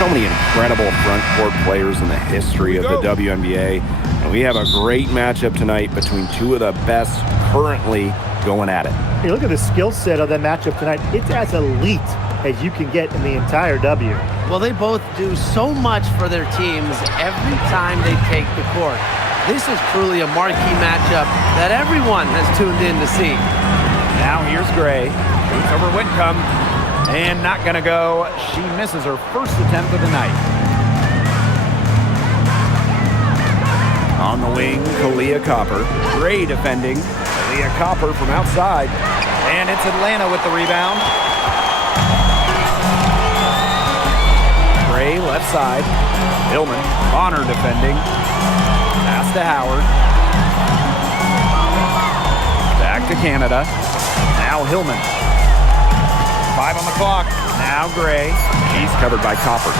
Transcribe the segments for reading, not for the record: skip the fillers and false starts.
So many incredible front court players in the history of the WNBA. And we have a great matchup tonight between two of the best currently going at it. Hey, look at the skill set of that matchup tonight. It's as elite as you can get in the entire W. Well, they both do so much for their teams every time they take the court. This is truly a marquee matchup that everyone has tuned in to see. Now here's Gray. Shoots over Whitcomb. And not going to go. She misses her first attempt of the night. On the wing, Kalia Copper. Gray defending. Kalia Copper from outside. And it's Atlanta with the rebound. Gray left side. Hillman. Bonner defending. Pass to Howard. Back to Canada. Now Hillman. 5 on the clock. Now Gray. She's covered by Copper.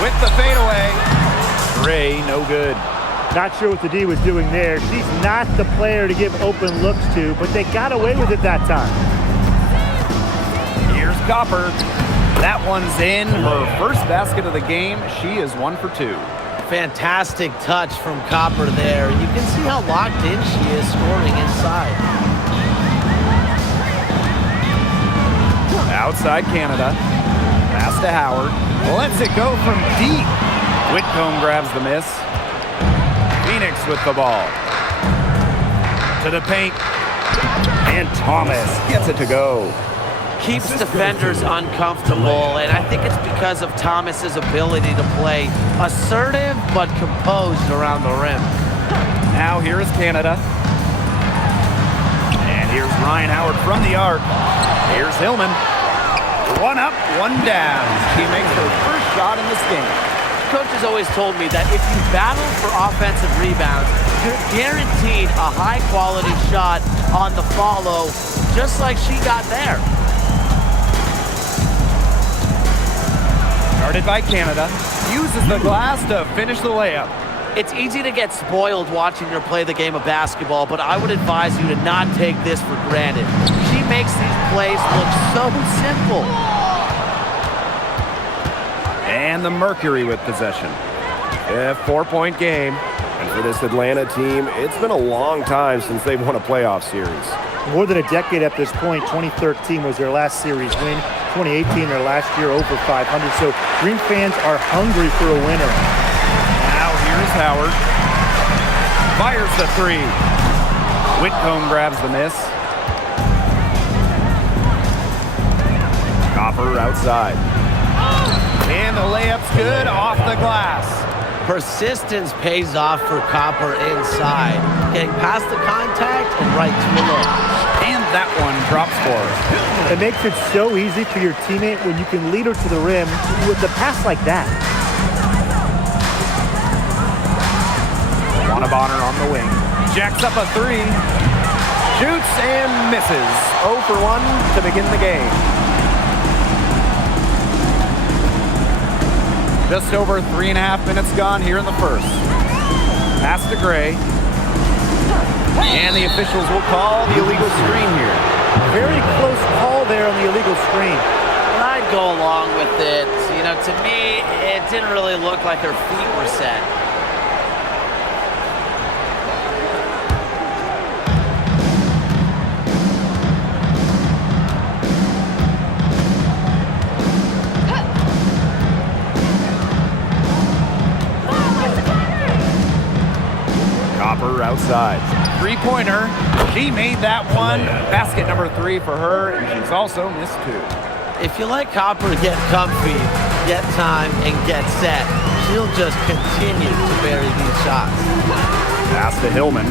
With the fadeaway. Gray, no good. Not sure what the D was doing there. She's not the player to give open looks to, but they got away with it that time. Here's Copper. That one's in. Her first basket of the game. She is 1 for 2. Fantastic touch from Copper there. You can see how locked in she is scoring inside. Outside Canada. Pass to Howard. Lets it go from deep. Whitcomb grabs the miss. Phoenix with the ball. To the paint. And Thomas gets it to go. Keeps defenders uncomfortable, and I think it's because of Thomas's ability to play assertive but composed around the rim. Now here is Canada. And here's Ryan Howard from the arc. Here's Hillman. 1 up, 1 down. She makes her first shot in this game. Coach has always told me that if you battle for offensive rebounds, you're guaranteed a high-quality shot on the follow, just like she got there. Guarded by Canada. Uses the glass to finish the layup. It's easy to get spoiled watching her play the game of basketball, but I would advise you to not take this for granted. She makes these plays look so simple. And the Mercury with possession. A 4-point game. And for this Atlanta team, it's been a long time since they've won a playoff series. More than a decade at this point. 2013 was their last series win. 2018, their last year over 500. So Green fans are hungry for a winner. Now here's Howard. Fires the 3. Whitcomb grabs the miss. Copper outside. And the layup's good off the glass. Persistence pays off for Copper inside. Getting past the contact and right to the look. And that one drops for her. It makes it so easy for your teammate when you can lead her to the rim with a pass like that. Bonner on the wing. Jacks up a 3. Shoots and misses. 0 for 1 to begin the game. Just over 3.5 minutes gone here in the first. Pass to Gray. And the officials will call the illegal screen here. Very close call there on the illegal screen. I'd go along with it. You know, to me, it didn't really look like her feet were set. Outside. 3-pointer. She made that one. Basket number 3 for her, and she's also missed 2. If you let Copper get comfy, get time, and get set, she'll just continue to bury these shots. Pass to Hillman.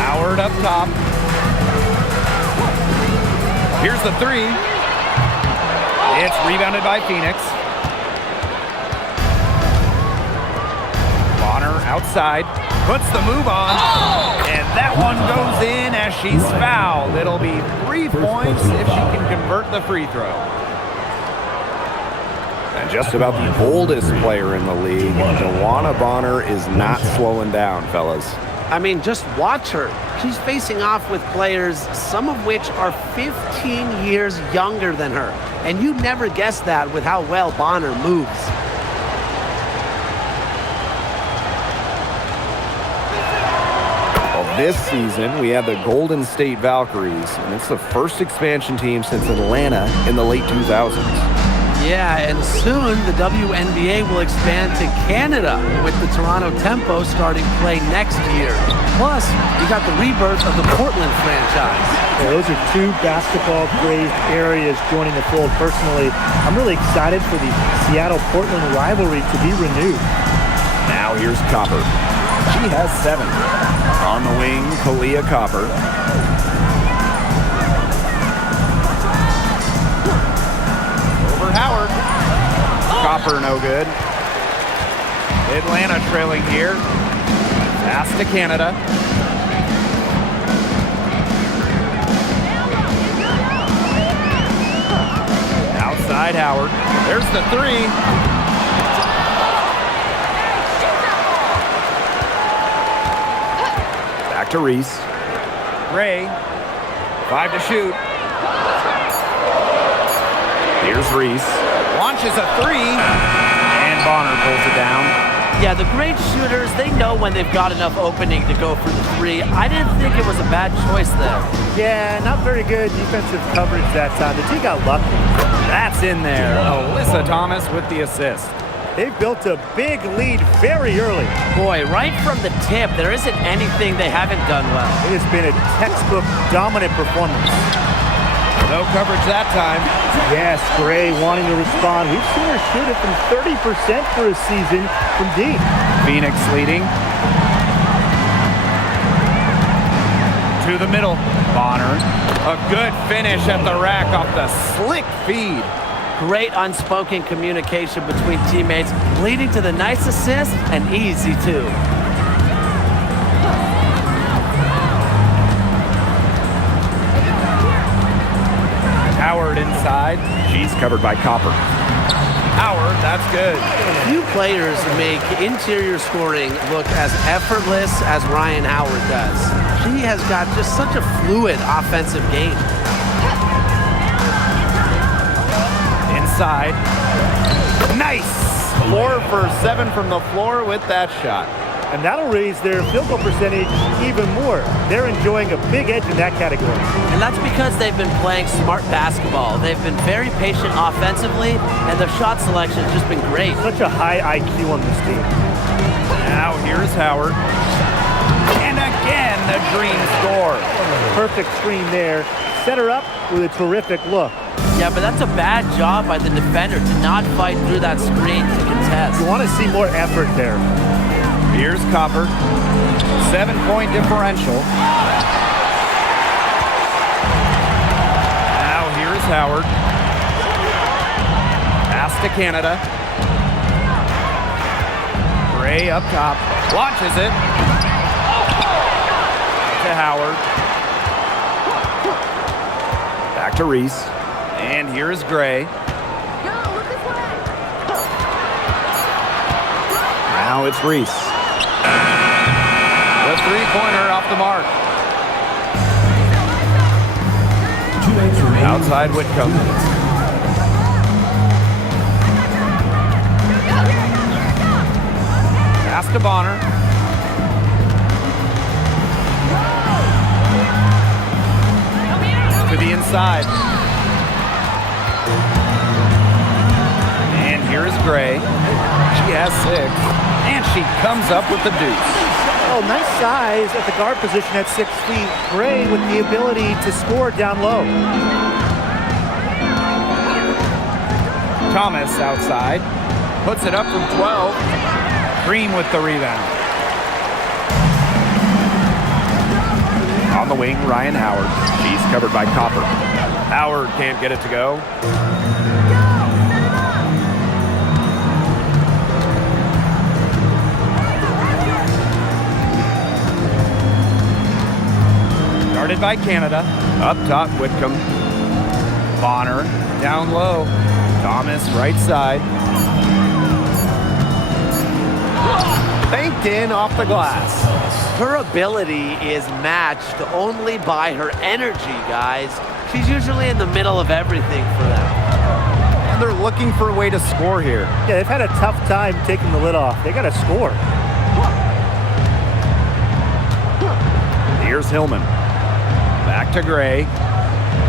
Howard up top. Here's the 3. It's rebounded by Phoenix. Bonner outside. Puts the move on, and that one goes in as she's fouled. It'll be 3 points if she can convert the free throw. And just about the oldest player in the league, Joanna Bonner is not slowing down, fellas. I mean, just watch her. She's facing off with players, some of which are 15 years younger than her. And you'd never guess that with how well Bonner moves. Well, this season, we have the Golden State Valkyries, and it's the first expansion team since Atlanta in the late 2000s. Yeah, and soon the WNBA will expand to Canada with the Toronto Tempo starting play next year. Plus, you got the rebirth of the Portland franchise. Yeah, those are two basketball-crazed areas joining the fold. Personally, I'm really excited for the Seattle-Portland rivalry to be renewed. Now here's Copper. She has 7. On the wing, Kalia Copper. Howard. Copper no good. Atlanta trailing here. Pass to Canada. Outside Howard. There's the 3. Back to Reese. Ray. 5 to shoot. Here's Reese. Launches a 3. And Bonner pulls it down. Yeah, the great shooters, they know when they've got enough opening to go for the 3. I didn't think it was a bad choice there. Yeah, not very good defensive coverage that time. The team got lucky. That's in there. Alyssa Thomas with the assist. They've built a big lead very early. Boy, right from the tip, there isn't anything they haven't done well. It has been a textbook dominant performance. No coverage that time. Yes, Gray wanting to respond. We've seen her shoot it from 30% for a season from deep. Phoenix leading. To the middle. Bonner. A good finish at the rack off the slick feed. Great unspoken communication between teammates, leading to the nice assist and easy too. Howard inside. She's covered by Copper. Howard, that's good. Few players make interior scoring look as effortless as Ryan Howard does. She has got just such a fluid offensive game. Inside. Nice! 4 for 7 from the floor with that shot. And that'll raise their field goal percentage even more. They're enjoying a big edge in that category. And that's because they've been playing smart basketball. They've been very patient offensively, and their shot selection has just been great. Such a high IQ on this team. Now here's Howard. And again, the dream score. Perfect screen there. Set her up with a terrific look. Yeah, but that's a bad job by the defender to not fight through that screen to contest. You want to see more effort there. Here's Copper. 7-point differential. Now here's Howard. Pass to Canada. Gray up top. Launches it. To Howard. Back to Reese. And here's Gray. Now it's Reese. The three-pointer off the mark. Outside Whitcomb. Pass to Bonner. To the inside. And here's Gray. She has 6. And she comes up with the deuce. Oh, nice size at the guard position at 6 feet. Gray with the ability to score down low. Thomas outside. Puts it up from 12. Green with the rebound. On the wing, Ryan Howard. She's covered by Copper. Howard can't get it to go. Guarded by Canada. Up top, Whitcomb. Bonner down low. Thomas right side. Banked in off the glass. Her ability is matched only by her energy, guys. She's usually in the middle of everything for them. And they're looking for a way to score here. Yeah, they've had a tough time taking the lid off. They got to score. Here's Hillman. Back to Gray.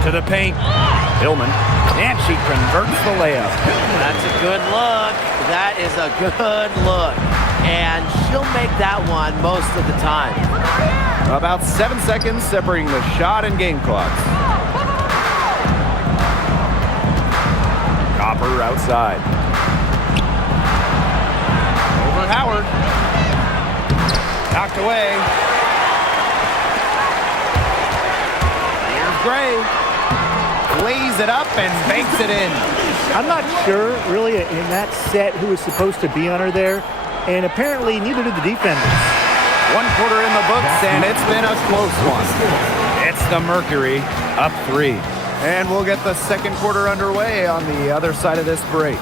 To the paint. Hillman. And she converts the layup. That's a good look. That is a good look. And she'll make that one most of the time. About 7 seconds separating the shot and game clocks. Copper outside. Over Howard. Knocked away. Here's Gray. Lays it up and banks it in. I'm not sure, really, in that set who was supposed to be on her there. And apparently, neither did the defenders. 1 quarter in the books, and it's been a close one. It's the Mercury up 3. And we'll get the second quarter underway on the other side of this break.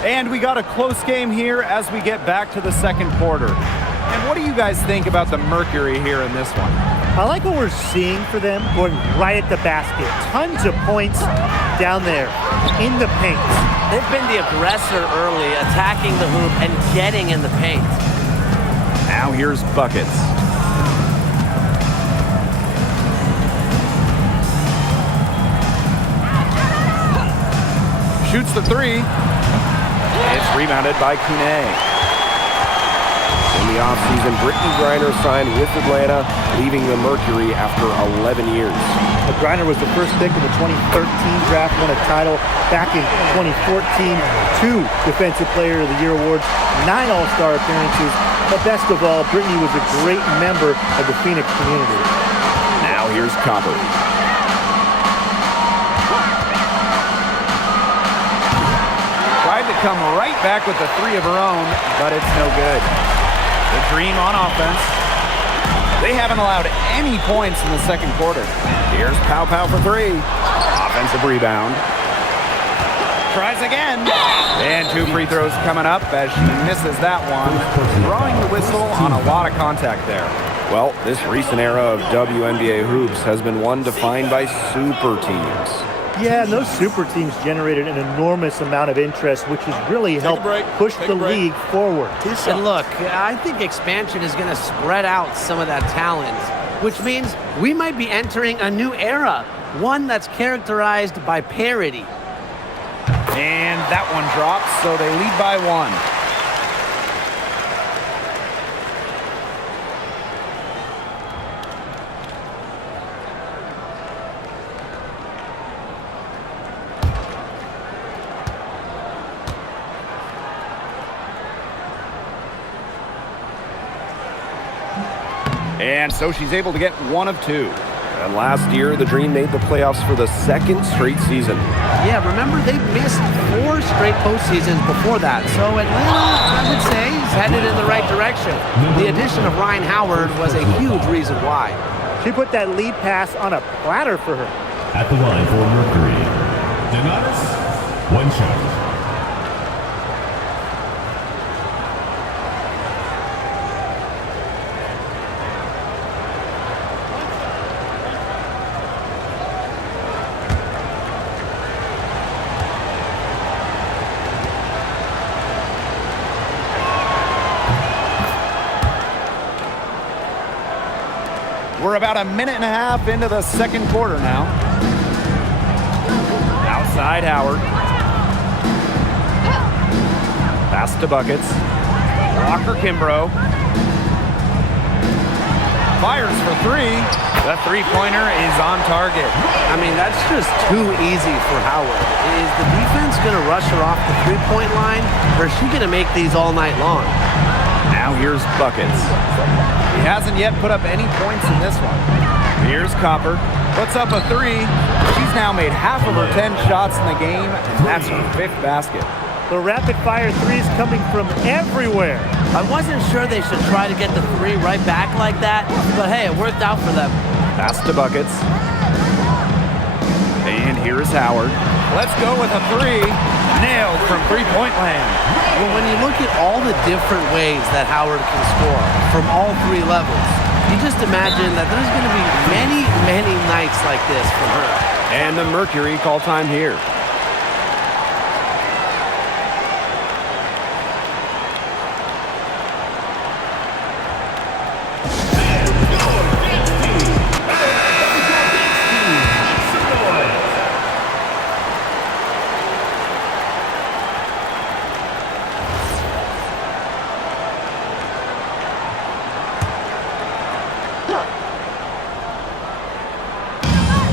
And we got a close game here as we get back to the second quarter. And what do you guys think about the Mercury here in this one? I like what we're seeing for them going right at the basket. Tons of points down there in the paint. They've been the aggressor early, attacking the hoop and getting in the paint. Now here's buckets. Shoots the 3. It's rebounded by Kune. In the offseason, Brittany Griner signed with Atlanta, leaving the Mercury after 11 years. Griner was the first pick of the 2013 draft, won a title back in 2014, 2 Defensive Player of the Year awards, 9 All-Star appearances, but best of all, Brittany was a great member of the Phoenix community. Now here's Copper. Tried to come right back with the 3 of her own, but it's no good. The Dream on offense. They haven't allowed any points in the second quarter. Here's Pow Pow for 3. Offensive rebound. Tries again. And 2 free throws coming up as she misses that one. Drawing the whistle on a lot of contact there. Well, this recent era of WNBA hoops has been one defined by super teams. Yeah, and those super teams generated an enormous amount of interest, which has really helped push the league forward. And look, I think expansion is going to spread out some of that talent, which means we might be entering a new era, one that's characterized by parity. And that one drops, so they lead by 1. And so she's able to get 1 of 2. And last year, the Dream made the playoffs for the 2nd straight season. Yeah, remember, they missed 4 straight postseasons before that. So Atlanta, I would say, is headed in the right direction. The addition of Ryan Howard was a huge reason why. She put that lead pass on a platter for her. At the line for Mercury, Donatus, 1 shot. We're about a minute and a half into the second quarter now. Outside Howard. Pass to Buckets. Walker Kimbrough. Fires for 3. The 3-pointer is on target. I mean, that's just too easy for Howard. Is the defense going to rush her off the 3-point line, or is she going to make these all night long? Now here's Buckets. He hasn't yet put up any points in this one. Here's Copper. Puts up a 3. She's now made half of her 10 shots in the game, and that's her 5th basket. The rapid-fire threes coming from everywhere. I wasn't sure they should try to get the three right back like that, but hey, it worked out for them. Pass to Buckets. And here's Howard. Let's go with a three. Nailed from three-point land. Well, when you look at all the different ways that Howard can score from all three levels, you just imagine that there's going to be many, many nights like this from her. And the Mercury call time here.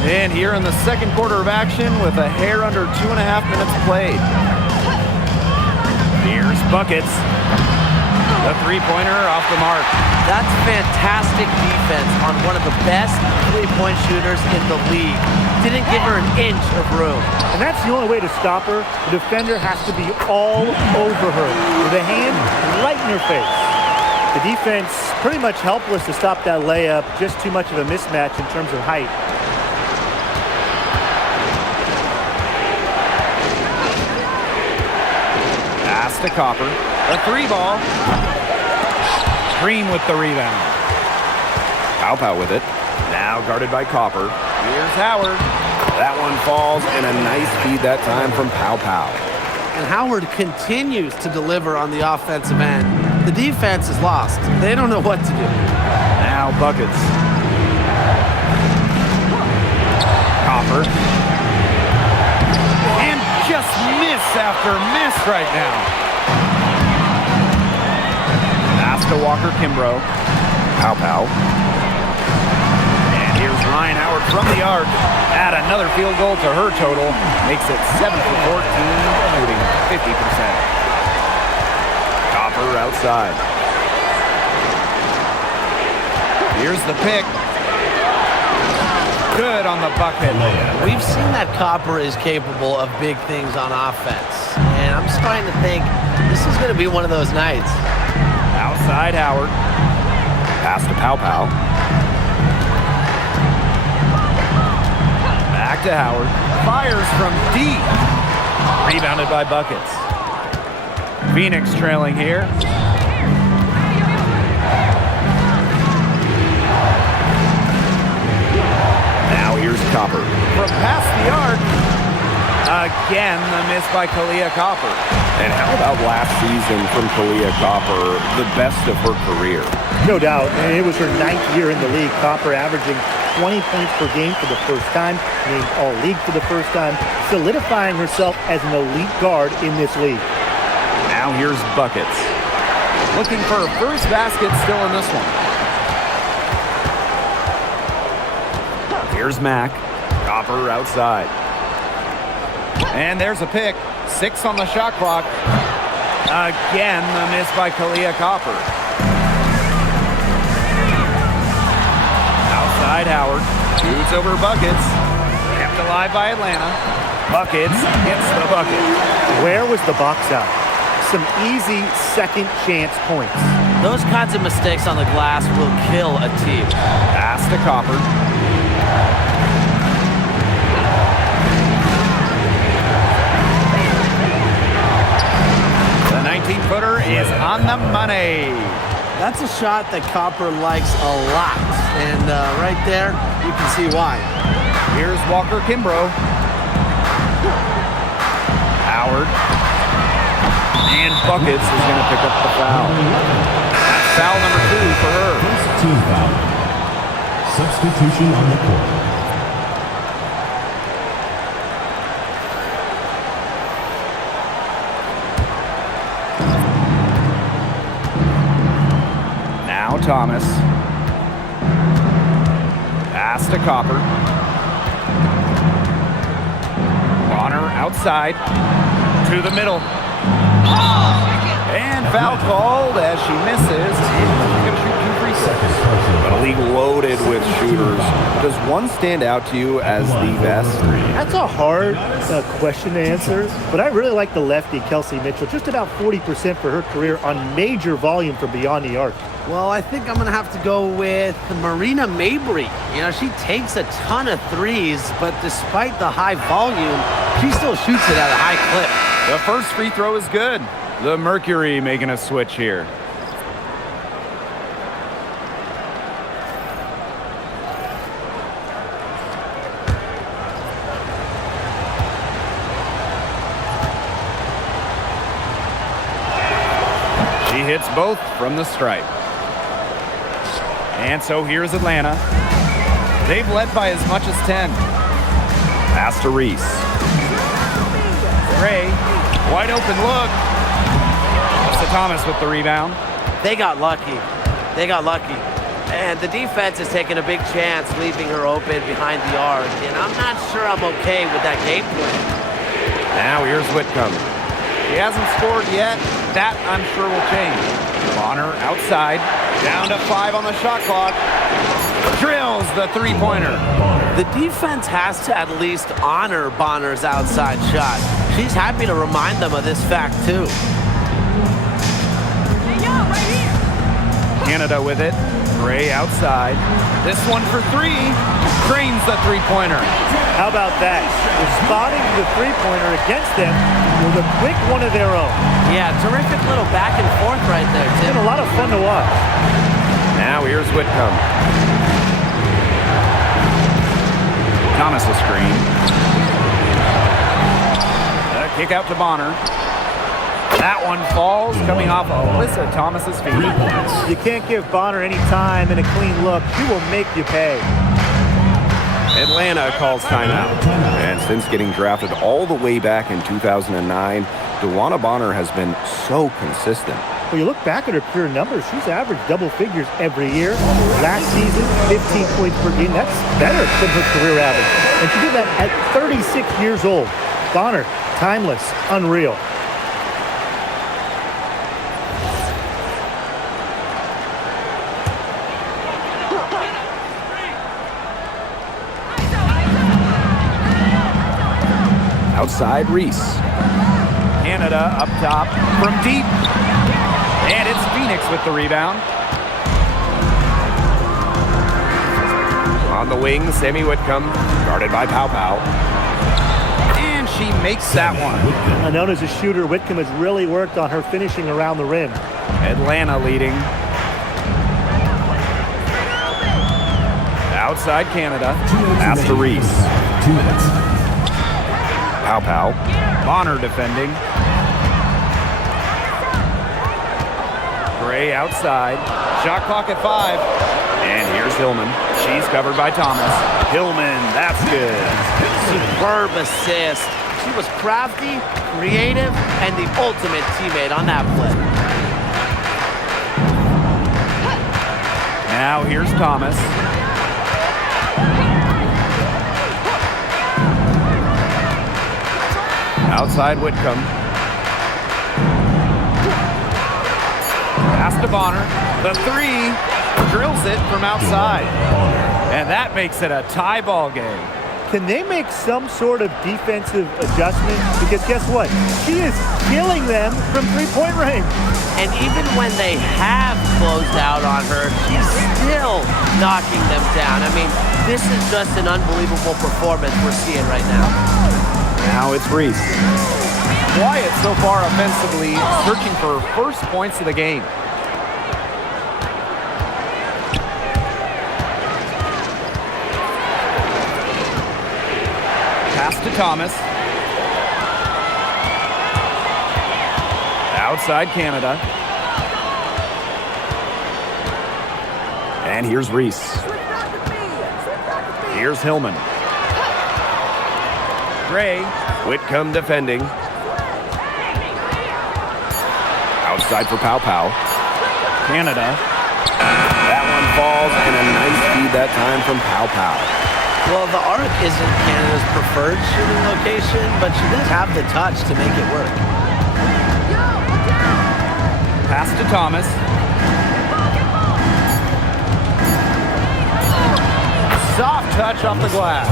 And here in the second quarter of action with a hair under 2.5 minutes played. Here's Buckets. The three-pointer off the mark. That's fantastic defense on one of the best three-point shooters in the league. Didn't give her an inch of room. And that's the only way to stop her. The defender has to be all over her with a hand right in her face. The defense pretty much helpless to stop that layup. Just too much of a mismatch in terms of height. Pass to Copper. The three ball. Green with the rebound. Pow with it. Now guarded by Copper. Here's Howard. That one falls, and a nice feed that time from Pow. And Howard continues to deliver on the offensive end. The defense is lost. They don't know what to do. Now Buckets. Copper. And just miss after miss right now. Pass to Walker Kimbrough. Pow. And here's Ryan Howard from the arc. Add another field goal to her total. Makes it 7 for 14, shooting 50%. Copper outside. Here's the pick. Good on the bucket. We've seen that Copper is capable of big things on offense. And I'm starting to think this is going to be one of those nights. Outside Howard. Pass to Pow. Back to Howard. Fires from deep. Rebounded by Buckets. Phoenix trailing here. Now here's Copper. From past the arc. Again, the miss by Kalia Copper. And how about last season from Kalia Copper, the best of her career? No doubt, and it was her 9th year in the league. Copper averaging 20 points per game for the first time, named All-League for the first time, solidifying herself as an elite guard in this league. Now here's Buckets. Looking for a first basket still in this one. Here's Mack. Copper outside. And there's a pick. 6 on the shot clock. Again, the miss by Kalia Copper. Outside Howard. Shoots over Buckets. Kept alive by Atlanta. Buckets gets the bucket. Where was the box out? Some easy second chance points. Those kinds of mistakes on the glass will kill a team. Pass to Copper. The 19-footer is on the money. That's a shot that Copper likes a lot. And right there, you can see why. Here's Walker Kimbrough. Howard. And Buckets is going to pick up the foul. That's foul number 2 for her. First team foul. Substitution on the court. Now Thomas. Pass to Copper. Bonner outside. To the middle. And foul called as she misses. She's going to shoot 2 free throws. But a league loaded with shooters. Does one stand out to you as the best? That's a hard question to answer, but I really like the lefty, Kelsey Mitchell. Just about 40% for her career on major volume from beyond the arc. Well, I think I'm going to have to go with Marina Mabrey. You know, she takes a ton of threes, but despite the high volume, she still shoots it at a high clip. The first free throw is good. The Mercury making a switch here. She hits both from the stripe. And so here's Atlanta. They've led by as much as 10. Pass to Reese. Gray, wide open look. Melissa Thomas with the rebound. They got lucky. And the defense is taking a big chance, leaving her open behind the arc. And I'm not sure I'm okay with that game plan. Now here's Whitcomb. He hasn't scored yet. That, I'm sure, will change. Bonner outside. Down to 5 on the shot clock. Drills the three-pointer. The defense has to at least honor Bonner's outside shot. She's happy to remind them of this fact, too. Canada with it. Gray outside. This one for 3. Drains the three-pointer. How about that? Responding to the three-pointer against them with a quick one of their own. Yeah, terrific little back and forth right there, It's Tim. been a lot of fun to watch. Now here's Whitcomb. Thomas a screen. Kick out to Bonner. That one falls, coming off Alyssa Thomas's feet. You can't give Bonner any time and a clean look. She will make you pay. Atlanta calls timeout. And since getting drafted all the way back in 2009, DeWanna Bonner has been so consistent. When you look back at her career numbers, she's averaged double figures every year. Last season, 15 points per game. That's better than her career average. And she did that at 36 years old. Bonner, timeless, unreal. Outside Reese. Canada up top from deep. And it's Phoenix with the rebound. On the wing, Sammy Whitcomb, guarded by Pow Pow. And she makes that one. Known as a shooter, Whitcomb has really worked on her finishing around the rim. Atlanta leading. Outside Canada. Pass to Reese. 2 minutes. Pow Pow. Bonner defending. Gray outside. Shot clock at 5. And here's Hillman. She's covered by Thomas. Hillman, that's good. Superb assist. She was crafty, creative, and the ultimate teammate on that play. Now here's Thomas. Outside Whitcomb. Pass to Bonner. The 3 drills it from outside. And that makes it a tie ball game. Can they make some sort of defensive adjustment? Because guess what? She is killing them from three-point range. And even when they have closed out on her, she's still knocking them down. I mean, this is just an unbelievable performance we're seeing right now. Now it's Reese. Quiet so far offensively, searching for first points of the game. Pass to Thomas. Outside Canada. And here's Reese. Here's Hillman. Gray. Whitcomb defending. Outside for Pow Pow. Canada. That one falls, and a nice feed that time from Pow Pow. Well, the arc isn't Canada's preferred shooting location, but she does have the touch to make it work. Pass to Thomas. touch off the glass.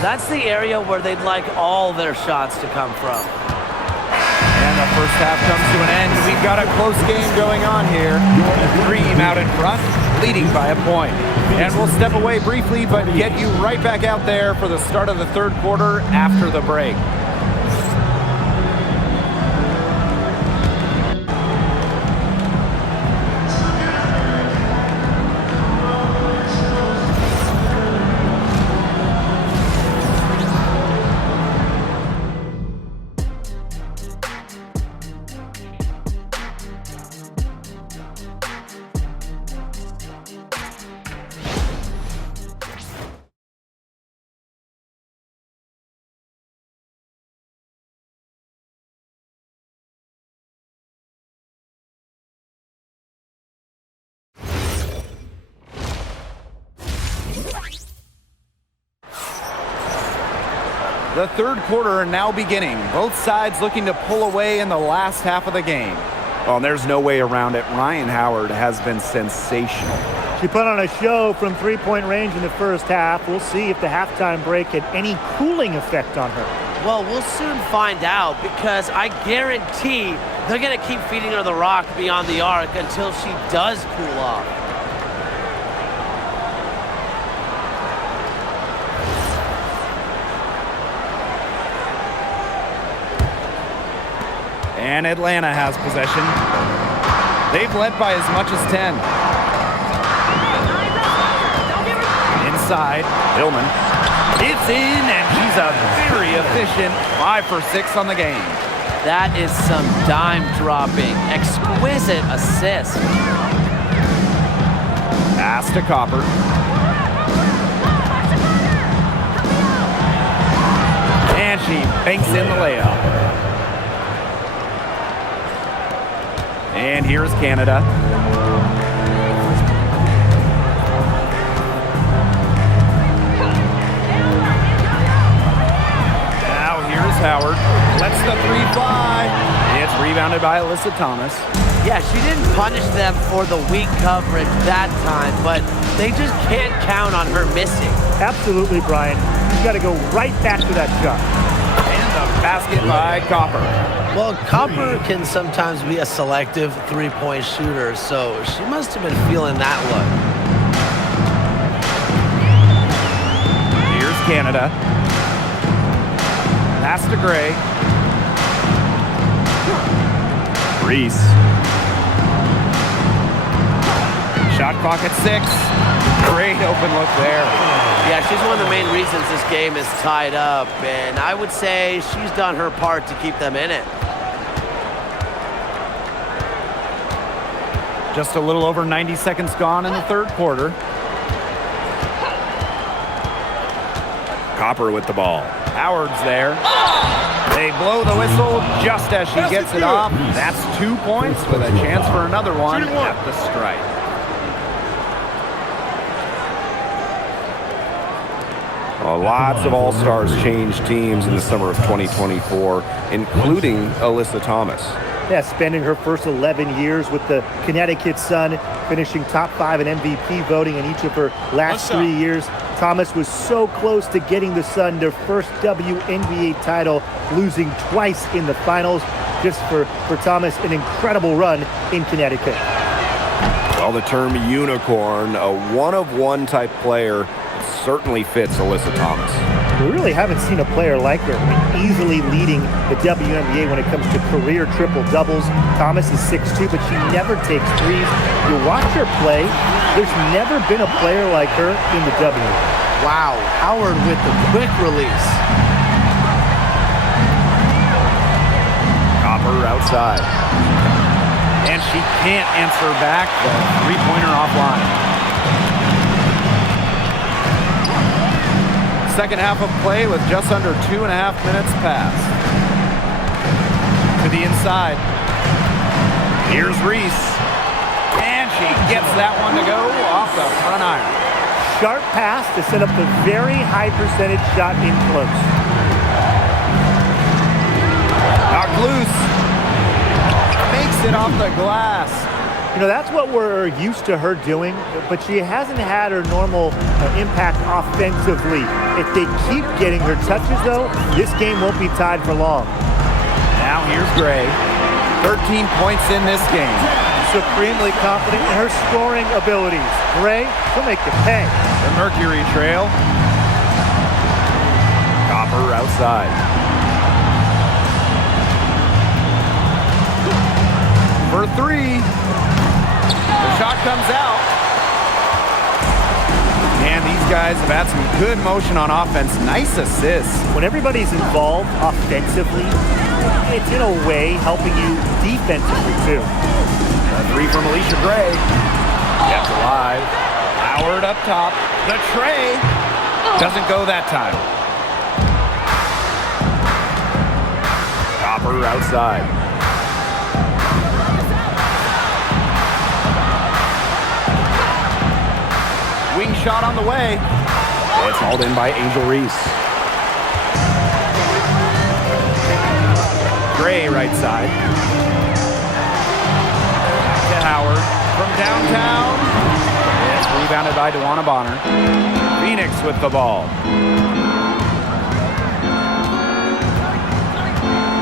That's the area where they'd like all their shots to come from. And the first half comes to an end. We've got a close game going on here. The Dream out in front, leading by a point. And we'll step away briefly, but get you right back out there for the start of the third quarter after the break. The third quarter now beginning. Both sides looking to pull away in the last half of the game. Well, there's no way around it. Ryan Howard has been sensational. She put on a show from three-point range in the first half. We'll see if the halftime break had any cooling effect on her. Well, we'll soon find out because I guarantee they're going to keep feeding her the rock beyond the arc until she does cool off. And Atlanta has possession. They've led by as much as 10. Inside, Hillman. It's in, and she's a very efficient 5 for 6 on the game. That is some dime dropping, exquisite assist. Pass to Copper. And she banks in the layup. And here's Canada. Now here's Howard. Lets the three fly. It's rebounded by Alyssa Thomas. Yeah, she didn't punish them for the weak coverage that time, but they just can't count on her missing. Absolutely, Brian. You've got to go right back to that shot. And the basket by Copper. Well, Copper can sometimes be a selective three-point shooter, so she must have been feeling that look. Here's Canada. Pass to Gray. Reese. Shot clock at 6. Great open look there. Yeah, she's one of the main reasons this game is tied up, and I would say she's done her part to keep them in it. Just a little over 90 seconds gone in the third quarter. Copper with the ball. Howard's there. They blow the whistle just as she gets it off. That's 2 points with a chance for another one at the stripe. Lots of All-Stars changed teams in the summer of 2024, including Alyssa Thomas. Yeah, spending her first 11 years with the Connecticut Sun, finishing top 5 in MVP voting in each of her last 3 years. Thomas was so close to getting the Sun their first WNBA title, losing twice in the finals. Just for Thomas, an incredible run in Connecticut. Well, the term unicorn, a one-of-one type player, certainly fits Alyssa Thomas. We really haven't seen a player like her, easily leading the WNBA when it comes to career triple-doubles. Thomas is 6'2", but she never takes threes. You watch her play, there's never been a player like her in the W. Wow, Howard with the quick release. Copper outside. And she can't answer back the three-pointer offline. Second half of play with just under 2.5 minutes passed. To the inside. Here's Reese. And she gets that one to go off the front iron. Sharp pass to set up the very high percentage shot in close. Knocked loose. Makes it off the glass. You know, that's what we're used to her doing, but she hasn't had her normal impact offensively. If they keep getting her touches, though, this game won't be tied for long. Now here's Gray. 13 points in this game. Supremely confident in her scoring abilities. Gray, she'll make you pay. The Mercury trail. Copper outside. For three. The shot comes out. And these guys have had some good motion on offense. Nice assists. When everybody's involved offensively, it's in a way helping you defensively too. A three from Alicia Gray. Kept alive. Howard up top. The tray. Doesn't go that time. Copper outside. Wing shot on the way. It's hauled in by Angel Reese. Gray right side. Back to Howard from downtown. It's rebounded by DeWanna Bonner. Phoenix with the ball.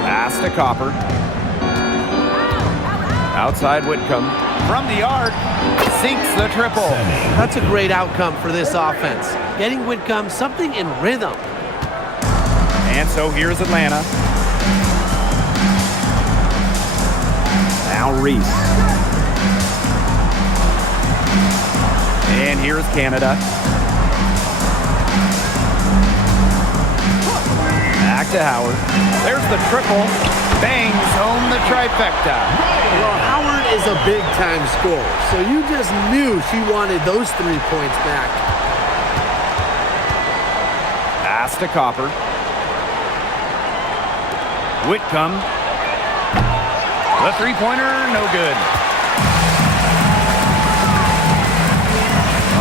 Pass to Copper. Outside Whitcomb. From the arc. Sinks the triple. That's a great outcome for this offense. Getting Whitcomb something in rhythm. And so here's Atlanta. Now Reese. And here's Canada. Back to Howard. There's the triple. Bangs home the trifecta. Well, Howard is a big-time scorer, so you just knew she wanted those 3 points back. Pass to Copper. Whitcomb. The three-pointer, no good.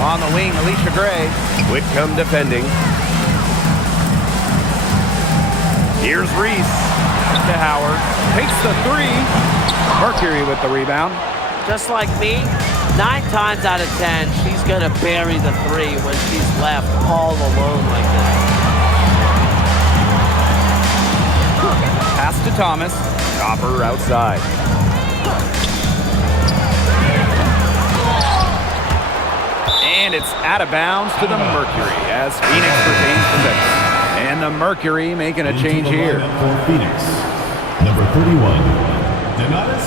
On the wing, Alicia Gray. Whitcomb defending. Here's Reese to Howard. Takes the three. Mercury with the rebound. Just like me, 9 times out of 10, she's going to bury the 3 when she's left all alone like this. Pass to Thomas. Copper outside. And it's out of bounds to the Mercury as Phoenix retains possession. And the Mercury making a change here. For Phoenix, number 31, Donatus.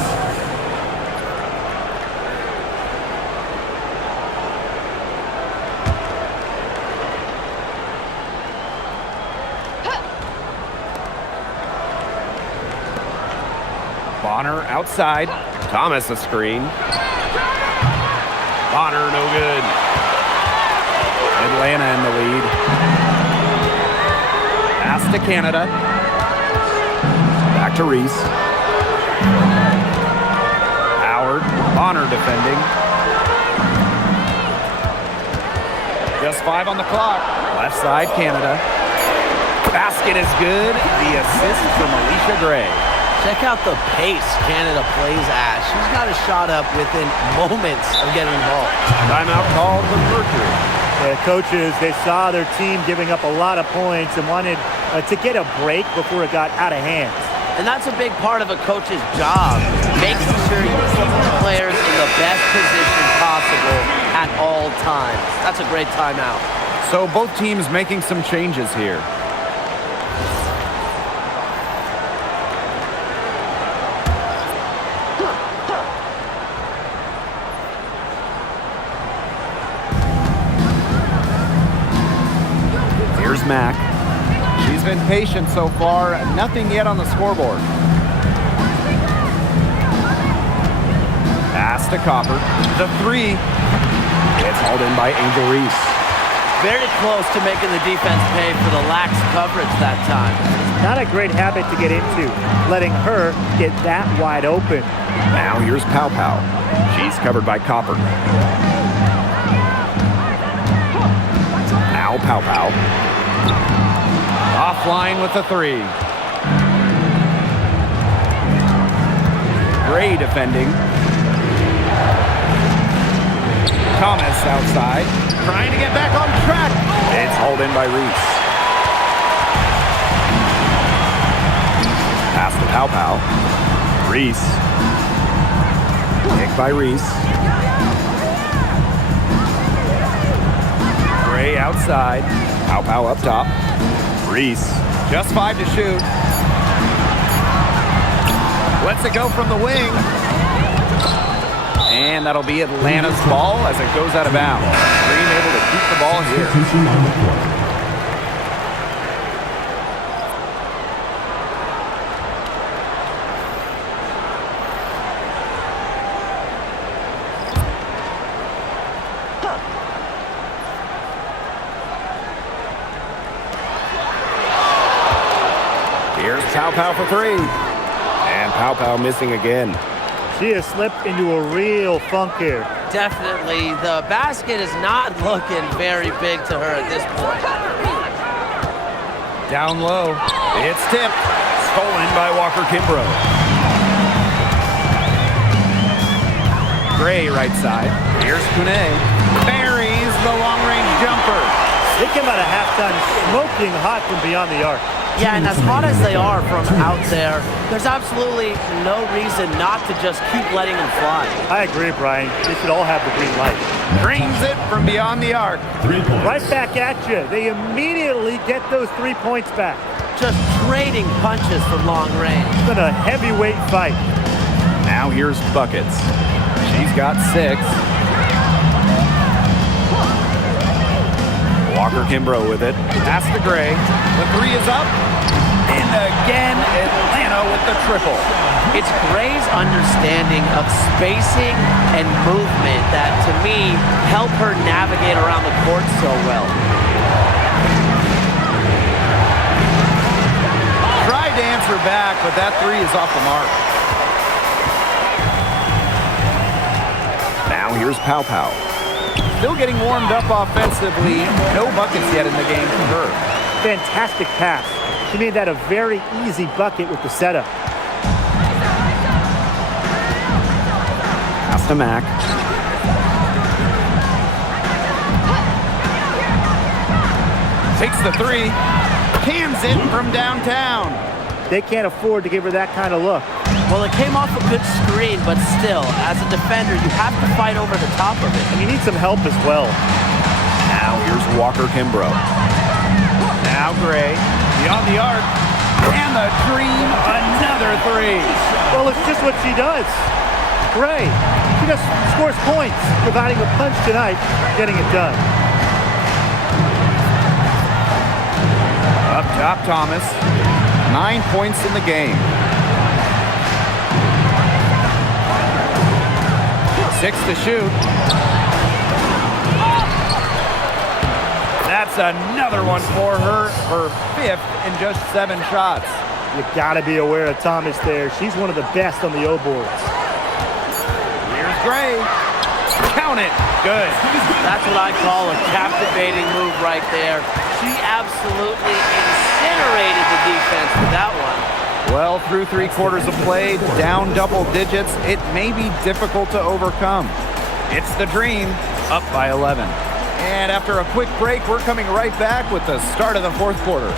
Bonner outside. Thomas a screen. Bonner no good. Atlanta in the lead. Pass to Canada. Back to Reese. Howard. Bonner defending. Just 5 on the clock. Left side, Canada. Basket is good. The assist from Alicia Gray. Check out the pace Canada plays at. She's got a shot up within moments of getting involved. Timeout called the Mercury. The coaches, they saw their team giving up a lot of points and wanted to get a break before it got out of hand. And that's a big part of a coach's job, making sure you keep the players in the best position possible at all times. That's a great timeout. So both teams making some changes here. Here's Mack. She's been patient so far. Nothing yet on the scoreboard. Pass to Copper. The three. It's hauled in by Angel Reese. Very close to making the defense pay for the lax coverage that time. Not a great habit to get into, letting her get that wide open. Now here's Pow Pow. She's covered by Copper. Now Pow Pow. Offline with the three. Gray defending. Thomas outside, trying to get back on track. It's hauled in by Reese. Pass to Pow Pow. Reese. Kick by Reese. Gray outside. Pow Pow up top. Reese. Just 5 to shoot. Lets it go from the wing. And that'll be Atlanta's ball as it goes out of bounds. Green able to keep the ball here. Substitution on the court. Here's Pow Pow for three. And Pow Pow missing again. She has slipped into a real funk here. Definitely. The basket is not looking very big to her at this point. Down low. It's tipped. Stolen by Walker Kimbrough. Gray right side. Here's Kune. Buries the long-range jumper. They came out of halftime smoking hot from beyond the arc. Yeah, and as hot as they are from out there, there's absolutely no reason not to just keep letting them fly. I agree, Brian. They should all have the green light. Brings it from beyond the arc. 3 points. Right back at you. They immediately get those 3 points back. Just trading punches from long range. It's been a heavyweight fight. Now here's Buckets. She's got 6. Walker Kimbrough with it. Pass to Gray. The 3 is up. And again, Atlanta with the triple. It's Gray's understanding of spacing and movement that, to me, help her navigate around the court so well. Tried to answer back, but that 3 is off the mark. Now here's Pow Pow. Still getting warmed up offensively. No buckets yet in the game for her. Fantastic pass. She made that a very easy bucket with the setup. Pass to Mac. Takes the 3. Cans it from downtown. They can't afford to give her that kind of look. Well, it came off a good screen, but still, as a defender, you have to fight over the top of it. And you need some help as well. Now here's Walker Kimbrough. Now Gray. Beyond the arc. And the dream, another 3. Well, it's just what she does. Gray, she just scores points, providing a punch tonight, getting it done. Up top, Thomas. 9 points in the game. 6 to shoot. That's another one for her. Her 5th in just 7 shots. You gotta be aware of Thomas there. She's one of the best on the O boards. Here's Gray. Count it. Good. That's what I call a captivating move right there. She absolutely incinerated the defense with that one. Well, through 3 quarters of play, down double digits, it may be difficult to overcome. It's the dream, up by 11. And after a quick break, we're coming right back with the start of the 4th quarter.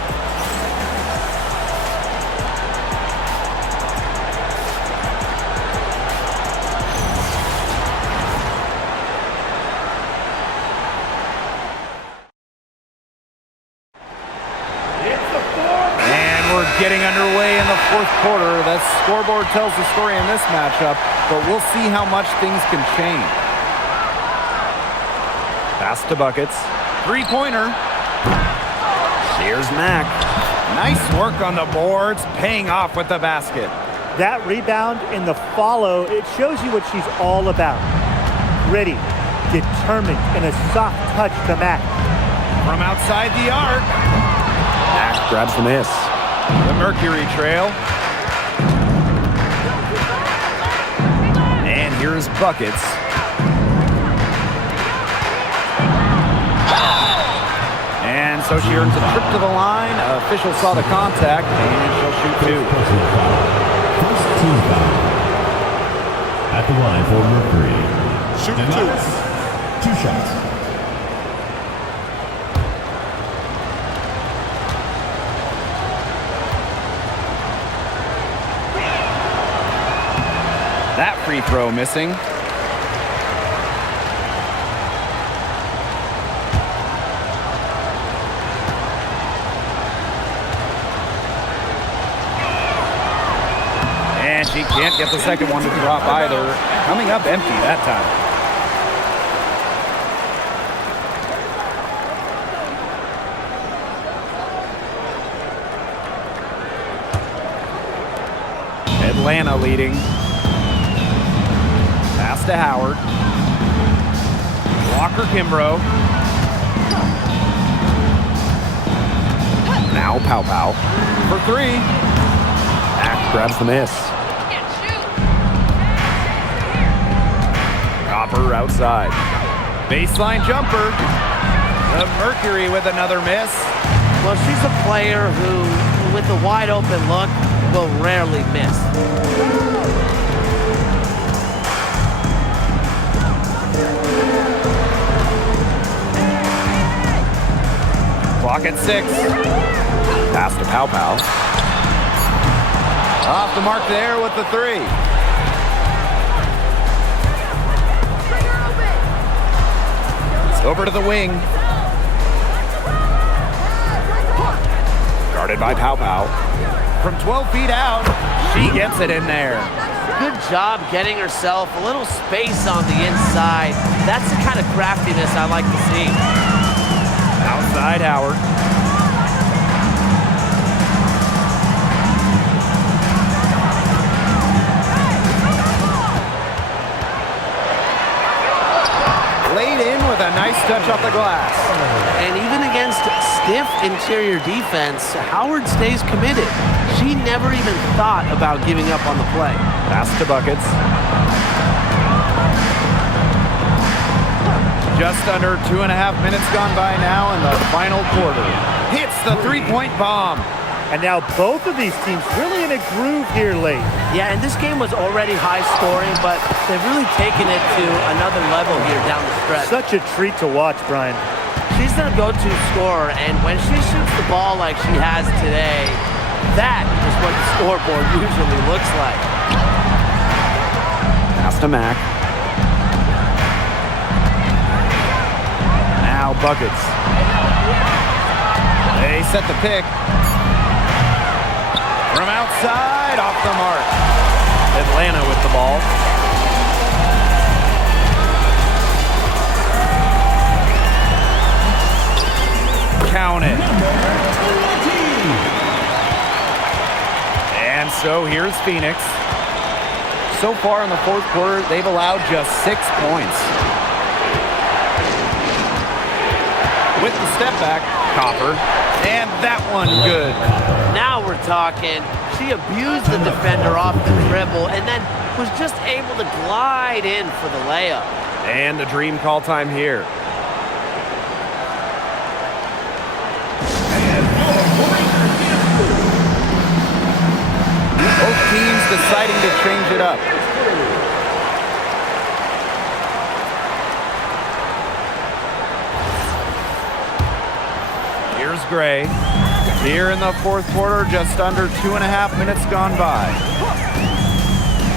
Getting underway in the 4th quarter. The scoreboard tells the story in this matchup, but we'll see how much things can change. Pass to Buckets. 3-pointer. Here's Mac. Nice work on the boards, paying off with the basket. That rebound and the follow, it shows you what she's all about. Gritty, determined, and a soft touch to Mac. From outside the arc. Mac grabs the miss. The Mercury trail. And here's Buckets. And so she earns a trip to the line. Official saw the contact, and she'll shoot 2. First team foul. At the line for Mercury. Shoot 2. 2 shots. That free throw missing. And she can't get the second one to drop either. Coming up empty that time. Atlanta leading. Pass to Howard. Walker Kimbrough. Now Pow Pow. For 3. Mack grabs the miss. Copper outside. Baseline jumper. The Mercury with another miss. Well, she's a player who, with a wide open look, will rarely miss. Clock at 6. Pass to Pow Pow. Off the mark there with the 3. It's over to the wing. Guarded by Pow Pow. From 12 feet out, she gets it in there. Good job getting herself a little space on the inside. That's the kind of craftiness I like to see. Outside Howard. Laid in with a nice touch off the glass. And even against stiff interior defense, Howard stays committed. She never even thought about giving up on the play. Pass to Buckets. Just under 2.5 minutes gone by now in the final quarter. Hits the three-point bomb. And now both of these teams really in a groove here late. Yeah, and this game was already high scoring, but they've really taken it to another level here down the stretch. Such a treat to watch, Brian. She's their go-to scorer, and when she shoots the ball like she has today, that is what the scoreboard usually looks like. Pass to Mack. Now Buckets. They set the pick. From outside, off the mark. Atlanta with the ball. Count it. And so here's Phoenix. So far in the fourth quarter, they've allowed just 6 points. With the step back, Copper. And that one good. Now we're talking. She abused the defender off the dribble and then was just able to glide in for the layup. And the dream call time here. Both teams deciding to change it up. Here's Gray. Here in the fourth quarter, just under 2.5 minutes gone by.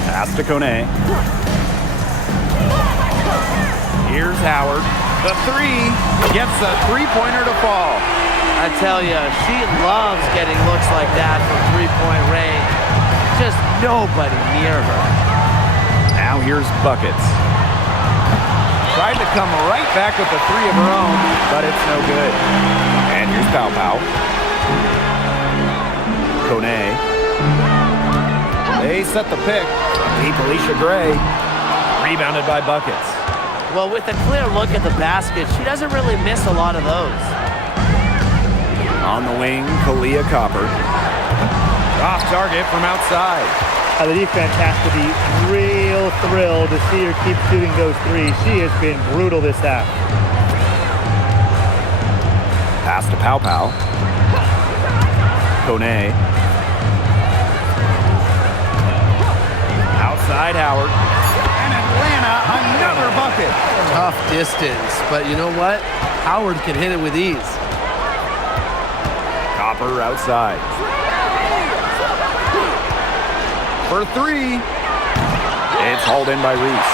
Pass to Kone. Here's Howard. The 3 gets a three-pointer to fall. I tell you, she loves getting looks like that from three-point range. Just nobody near her. Now here's Buckets. Tried to come right back with the 3 of her own, but it's no good. And here's Pow Pow. Kone. They set the pick. Deep Alicia Gray. Rebounded by Buckets. Well, with a clear look at the basket, she doesn't really miss a lot of those. On the wing, Kalia Copper. Off target from outside. The defense has to be real thrilled to see her keep shooting those threes. She has been brutal this half. Pass to Pow Pow. Kone. Outside Howard. And Atlanta Another bucket. Tough distance, but you know what? Howard can hit it with ease. Copper outside. For three. It's hauled in by Reese.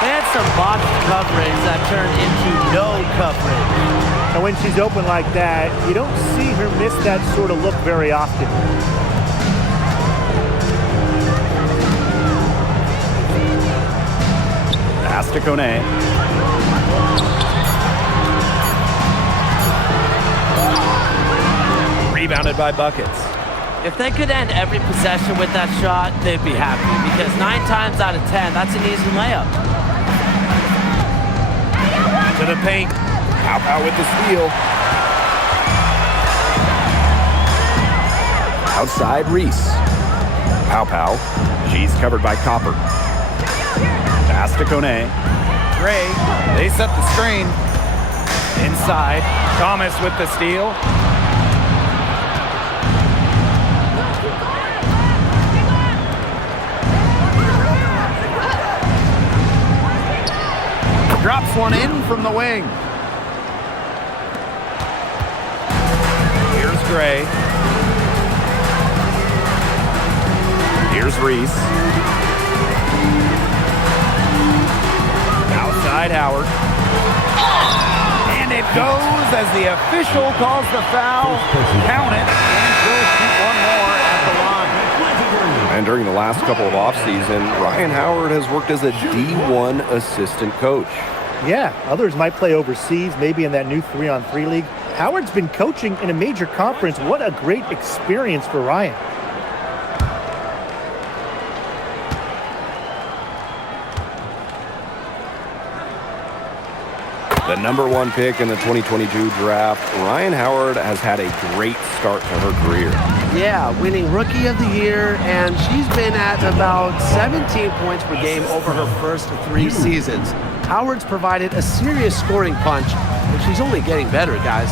They had some botched coverage that turned into no coverage. And when she's open like that, you don't see her miss that sort of look very often. Pass to Kone. Rebounded by Buckets. If they could end every possession with that shot, they'd be happy because 9 times out of 10, that's an easy layup. To the paint. Pow with the steal. Outside Reese. Pow. She's covered by Copper. Pass to Kone. Gray. They set the screen. Inside. Thomas with the steal. Drops one in from the wing. Here's Gray. Here's Reese. Outside Howard. And it goes as the official calls the foul. Count it. And she'll shoot one more at the line. And during the last couple of offseason, Ryan Howard has worked as a D1 assistant coach. Yeah, others might play overseas, maybe in that new 3-on-3 league. Howard's been coaching in a major conference. What a great experience for Ryan. The number 1 pick in the 2022 draft, Ryan Howard has had a great start to her career. Yeah, winning Rookie of the Year, and she's been at about 17 points per game over her first 3 seasons. Howard's provided a serious scoring punch, and she's only getting better, guys.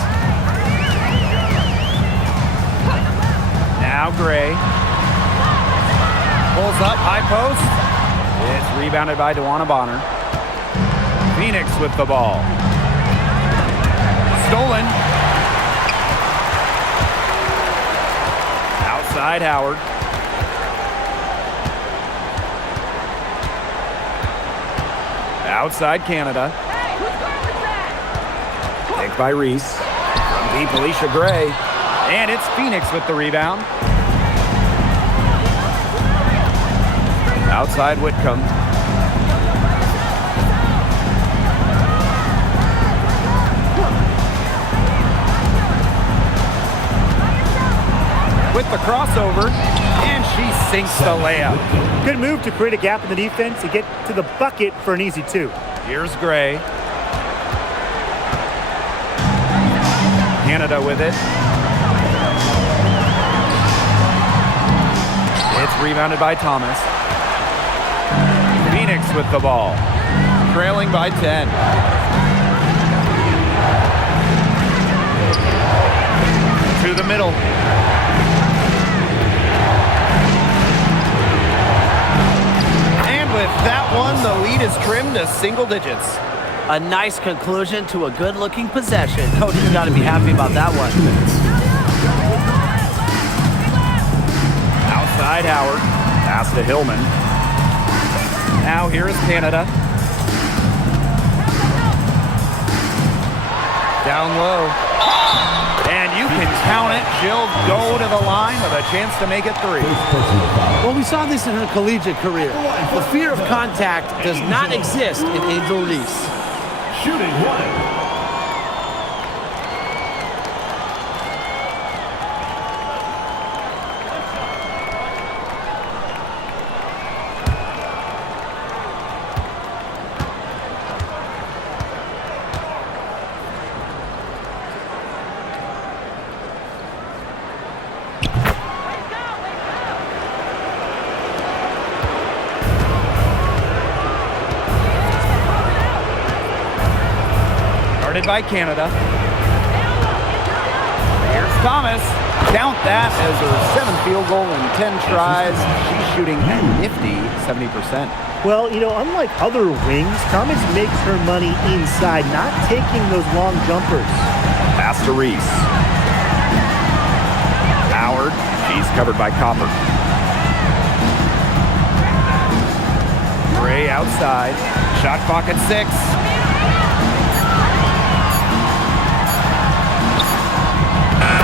Now Gray. Pulls up, high post. It's rebounded by DeWanna Bonner. Phoenix with the ball. Stolen. Outside Howard. Outside Canada. Picked by Reese. From deep, Alicia Gray. And it's Phoenix with the rebound. Outside Whitcomb. With the crossover, and she sinks the layup. Good move to create a gap in the defense and get to the bucket for an easy 2. Here's Gray. Canada with it. It's rebounded by Thomas. Phoenix with the ball. Trailing by 10. To the middle. And with that one, the lead is trimmed to single digits. A nice conclusion to a good-looking possession. Coach has got to be happy about that one. Outside Howard. Pass to Hillman. Now here is Canada. Down low. And you can count it. She'll go to the line with a chance to make it 3. Well, we saw this in her collegiate career. The fear of contact does not exist in Angel Reese. Shooting 1. By Canada. Here's Thomas. Count that as her 7th field goal in 10 tries. She's shooting a nifty 70%. Well, you know, unlike other wings, Thomas makes her money inside, not taking those long jumpers. Pass to Reese. Howard. She's covered by Copper. Gray outside. Shot clock at 6.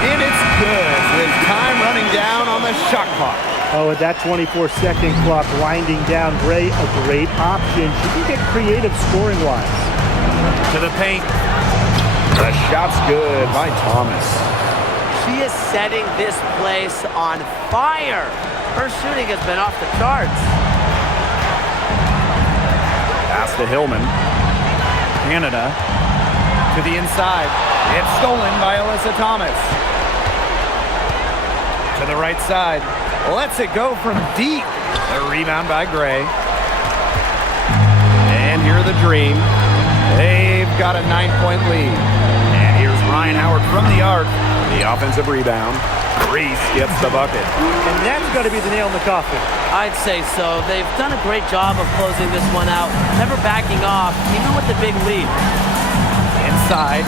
And it's good with time running down on the shot clock. Oh, with that 24-second clock winding down, Gray, a great option. She can get creative scoring-wise. To the paint. The shot's good by Thomas. She is setting this place on fire. Her shooting has been off the charts. Pass to Hillman. Canada to the inside. It's stolen by Alyssa Thomas. To the right side. Lets it go from deep. The rebound by Gray. And here are the Dream. They've got a 9-point lead. And here's Ryan Howard from the arc. The offensive rebound. Reese gets the bucket. And that's got to be the nail in the coffin. I'd say so. They've done a great job of closing this one out, never backing off, even with the big lead. Inside.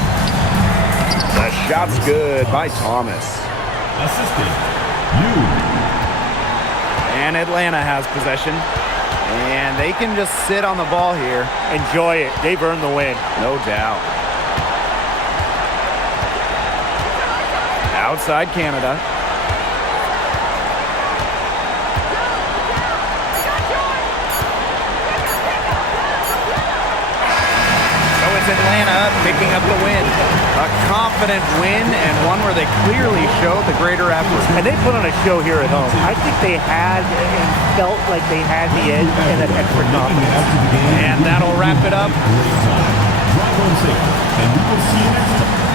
The shot's good by Thomas. Assistant, you. And Atlanta has possession. And they can just sit on the ball here. Enjoy it. They've earned the win. No doubt. Outside Canada. So it's Atlanta picking up the win. A confident win and one where they clearly showed the greater effort. And they put on a show here at home. I think they had and felt like they had the edge and that extra confidence. And that'll wrap it up. Drive home safe, and we will see you next time.